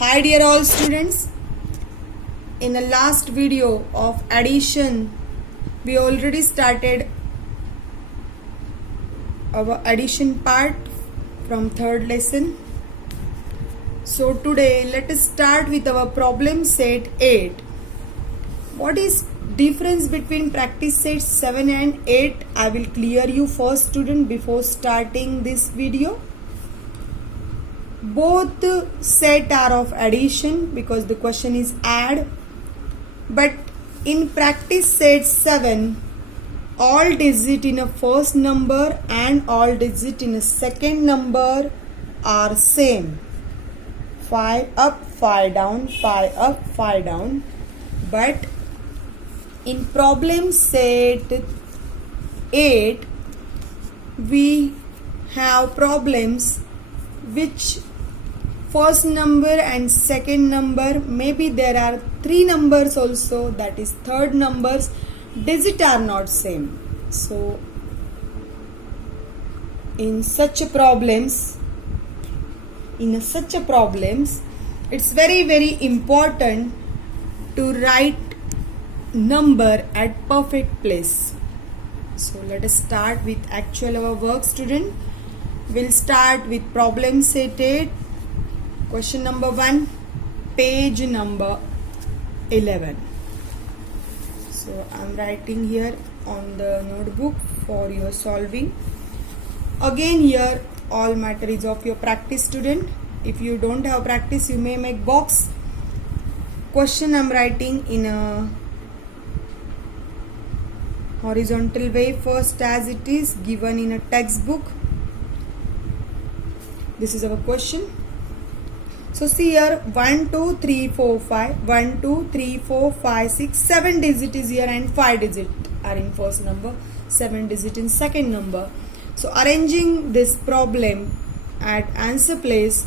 Hi dear all students, in the last video of addition we already started our addition part from third lesson. So today let us start with our problem set 8. What is difference between practice set 7 and 8? I will clear you first student before starting this video. Both set are of addition because the question is add, but in practice set 7 all digit in a first number and all digit in a second number are same, 5 up 5 down 5 up 5 down. But in problem set 8 we have problems which first number and second number, maybe there are three numbers also, that is third numbers, digit are not same. So in such a problems it's very important to write number at perfect place. So let us start with actual our work student. We'll start with problem set 8. Question number 1, page number 11. So I'm writing here on the notebook for your solving. Again here all matter is of your practice student. If you don't have practice you may make box. Question I'm writing in a horizontal way first as it is given in a textbook. This is our question. So see here 1, 2, 3, 4, 5, 1, 2, 3, 4, 5, 6, 7 digit is here and 5 digit are in first number, 7 digit in second number. So arranging this problem at answer place,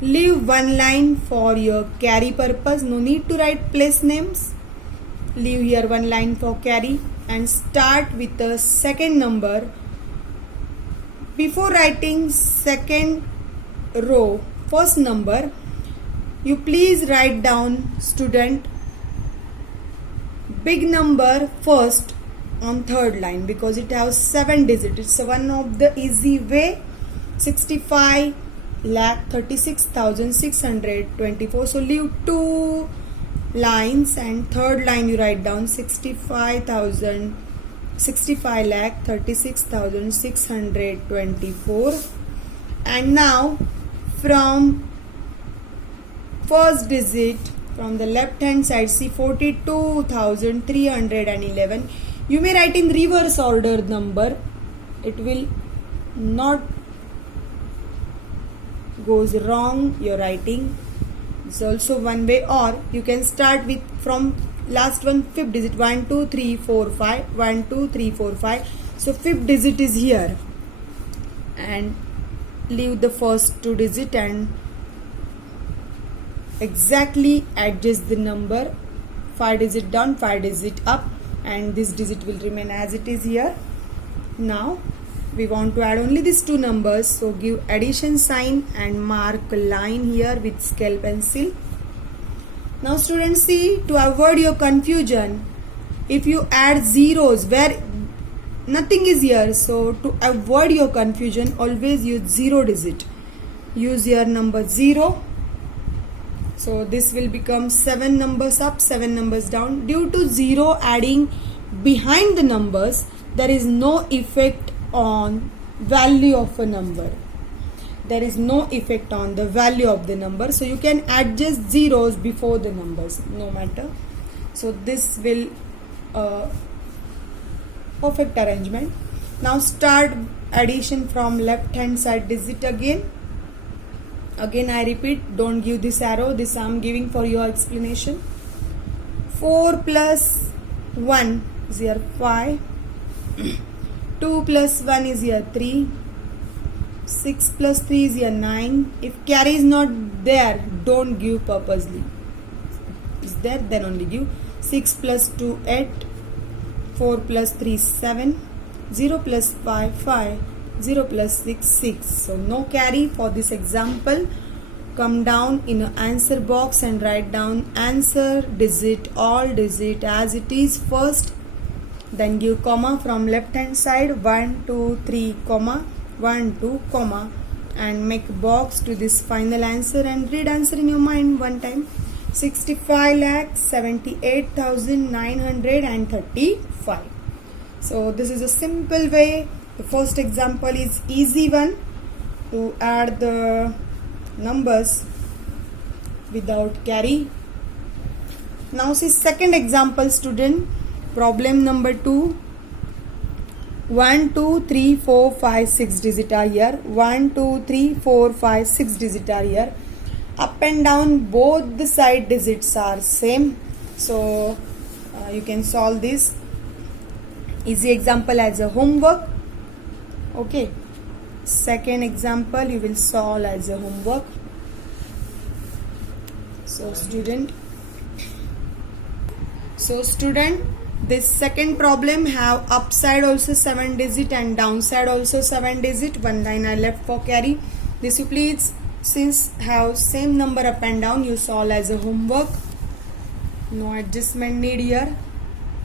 leave one line for your carry purpose, no need to write place names. Leave here one line for carry and start with the second number. Before writing second row first number, you please write down student big number first on third line because it has 7 digits. It's one of the easy way. 65,36,624. So leave 2 lines and third line you write down 65,36,624. And now from first digit from the left hand side, see 42,311. You may write in reverse order number, it will not goes wrong your writing. It's also one way, or you can start with from last one fifth digit 1 2 3 4 5 1 2 3 4 5. So fifth digit is here and leave the first 2 digit and exactly adjust the number, 5 digit down 5 digit up, and this digit will remain as it is here. Now we want to add only these two numbers, so give addition sign and mark a line here with scale pencil. Now students, see, to avoid your confusion, if you add zeros where nothing is here, so to avoid your confusion always use 0 digit. Use your number 0. So this will become 7 numbers up 7 numbers down. Due to 0 adding behind the numbers, there is no effect on value of a number. There is no effect on the value of the number, so you can adjust zeros before the numbers, no matter. So this will perfect arrangement. Now start addition from left hand side digit again. I repeat, don't give this arrow, this I am giving for your explanation. 4 plus 1 is here 5. 2 plus 1 is here 3. 6 plus 3 is here 9. If carry is not there, don't give purposely. Is there, then only give. 6 plus 2 8. 4 plus 3 7. 0 plus 5 5. 0 plus 6 6. So no carry for this example. come down in an answer box and write down answer digit, all digit as it is first. Then give comma from left hand side 1 2 3 comma 1 2 comma, and make a box to this final answer and read answer in your mind one time. 65,78,935. So this is a simple way. The first example is easy one to add the numbers without carry. Now see second example student, problem number 2. 1 2 3 4 5 6 digit are here. 1 2 3 4 5 6 digit are here. Up and down both the side digits are same, so you can solve this easy example as a homework. Okay, second example you will solve as a homework. So student, this second problem have upside also 7 digit and downside also 7 digit. One line I left for carry. This you please, since have same number up and down, you solve as a homework. No adjustment need here.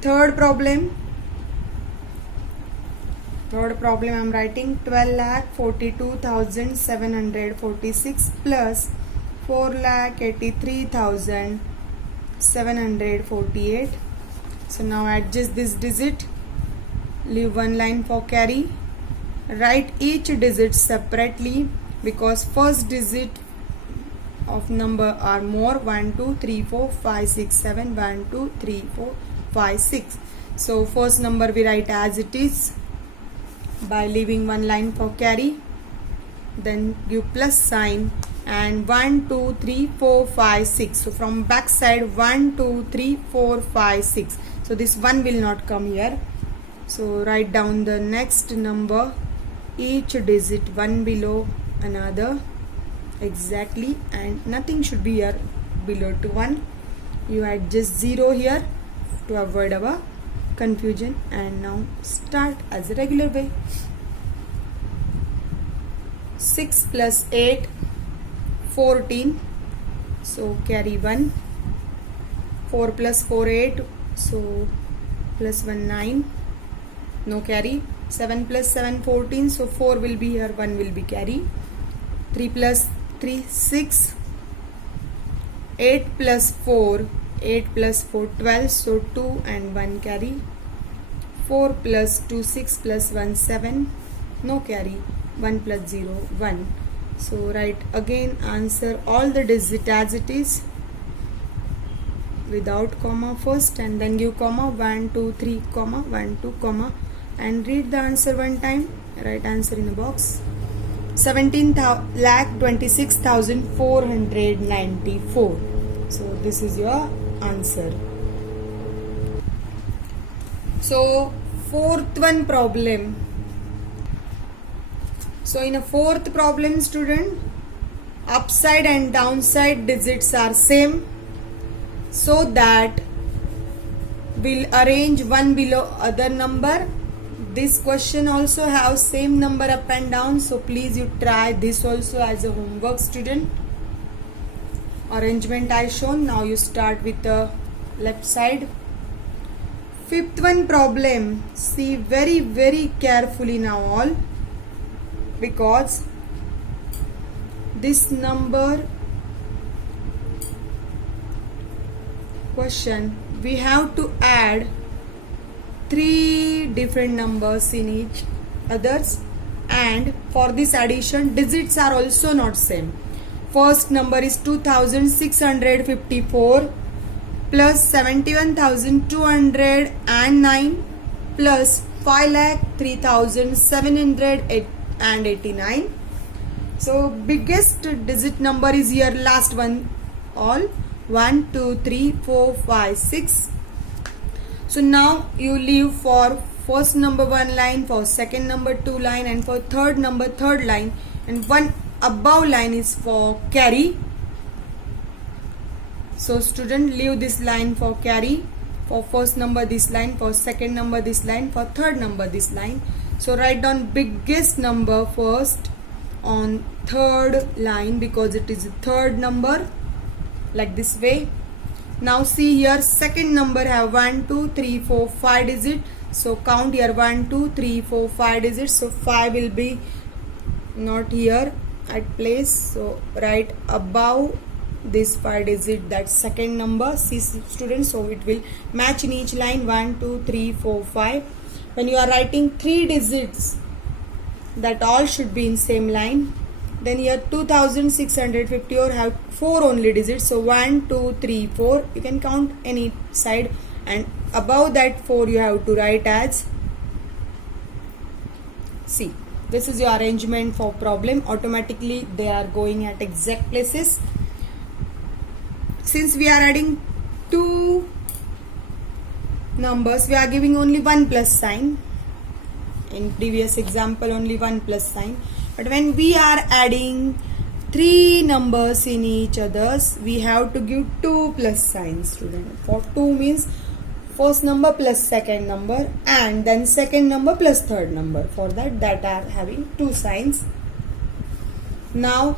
Third problem I am writing 12,42,746 plus 4,83,748. So now adjust this digit, leave one line for carry, write each digit separately because first digit of number are more. 1 2 3 4 5 6 7 1 2 3 4 5 6. So first number we write as it is by leaving one line for carry, then give plus sign and 1 2 3 4 5 6. So from back side 1 2 3 4 5 6. So this one will not come here. So write down the next number, each digit one below another exactly, and nothing should be here below to 1. You adjust 0 here to avoid our confusion, and now start as a regular way. 6 plus 8 14, so carry 1. 4 plus 4 8, so plus 1 9, no carry. 7 plus 7 14, so 4 will be here, 1 will be carry. 3 plus 3 6, 8 plus 4 12, so 2 and 1 carry. 4 plus 2 6 plus 1 7, no carry. 1 plus 0 1. So write again answer all the digit as it is without comma first, and then give comma 1 2 3 comma 1 2 comma, and read the answer one time. Write answer in the box. 17,26,494. So this is your answer. So fourth one problem. So in a fourth problem student, upside and downside digits are same, so that we'll arrange one below other number. This question also have same number up and down, so please you try this also as a homework student. Arrangement I shown. Now you start with the left side. Fifth one problem, see very carefully now all, because this number question we have to add 3 different numbers in each others, and for this addition digits are also not same. First number is 2654 plus 71,209 plus 5,03,789. So biggest digit number is here, last one all 1 2 3 4 5 6. So now you leave for first number 1 line, for second number 2 line, and for third number 3rd line, and one above line is for carry. So student, leave this line for carry. For first number this line, for second number this line, for third number this line. So write down biggest number first on third line because it is a third number, like this way. Now see here, second number have 1 2 3 4 5 digit, so count here 1 2 3 4 5 digits, so 5 will be not here at place, so write above this 5 digit, that second number. See students, so it will match in each line 1 2 3 4 5. When you are writing 3 digits, that all should be in same line. Then here 2650 or have 4 only digits, so 1 2 3 4, you can count any side, and above that 4 you have to write as. See, this is your arrangement for problem. Automatically they are going at exact places. Since we are adding 2 numbers, we are giving only 1 plus sign. In previous example only 1 plus sign, but when we are adding 3 numbers in each others, we have to give 2 plus signs, student. For 2 means first number plus second number, and then second number plus third number. For that are having 2 signs. Now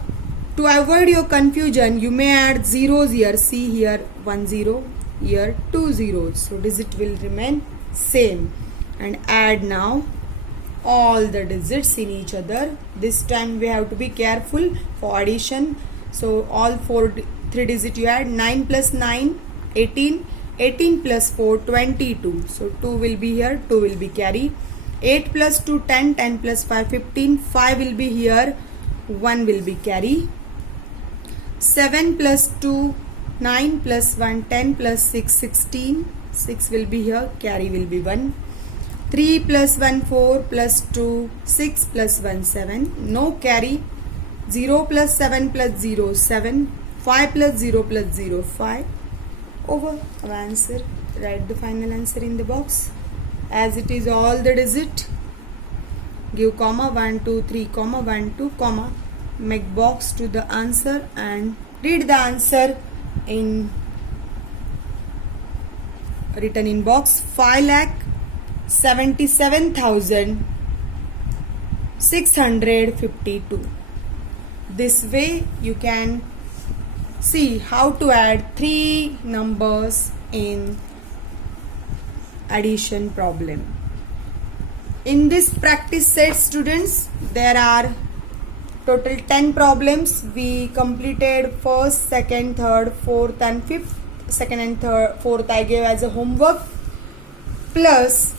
to avoid your confusion, you may add zeros here. See here 1 0, here 2 zeros, so digit will remain same. And add now all the digits in each other. This time we have to be careful for addition. So all 3 digit you add. 9 plus 9 18, 18 plus 4 22, so 2 will be here, 2 will be carry. 8 plus 2 10, 10 plus 5 15, 5 will be here, 1 will be carry. 7 plus 2 9 plus 1 10 plus 6 16, 6 will be here, carry will be 1. 3 plus 1 4 plus 2 6 plus 1 7, no carry. 0 plus 7 plus 0 7, 5 plus 0 plus 0 5. Over our answer. Write the final answer in the box as it is all the digit. Give comma 1 2 3 comma 1 2 comma, make box to the answer and read the answer in written in box. 5,77,652. This way you can see how to add 3 numbers in addition problem. In this practice set, students, there are total 10 problems. We completed first, second, third, fourth and fifth. Second and third, fourth I gave as a homework, plus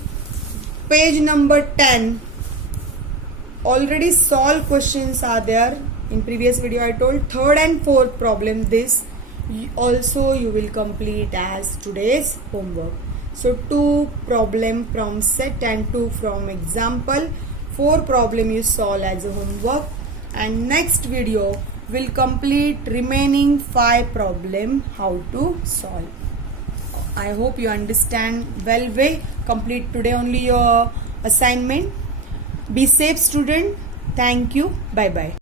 page number 10 already solved questions are there. In previous video I told third and fourth problem, this also you will complete as today's homework. So 2 problem from set and 2 from example. 4 problem you solve as a homework, and next video will complete remaining 5 problem how to solve. I hope you understand well way. Complete today only your assignment. Be safe, student. Thank you. Bye bye.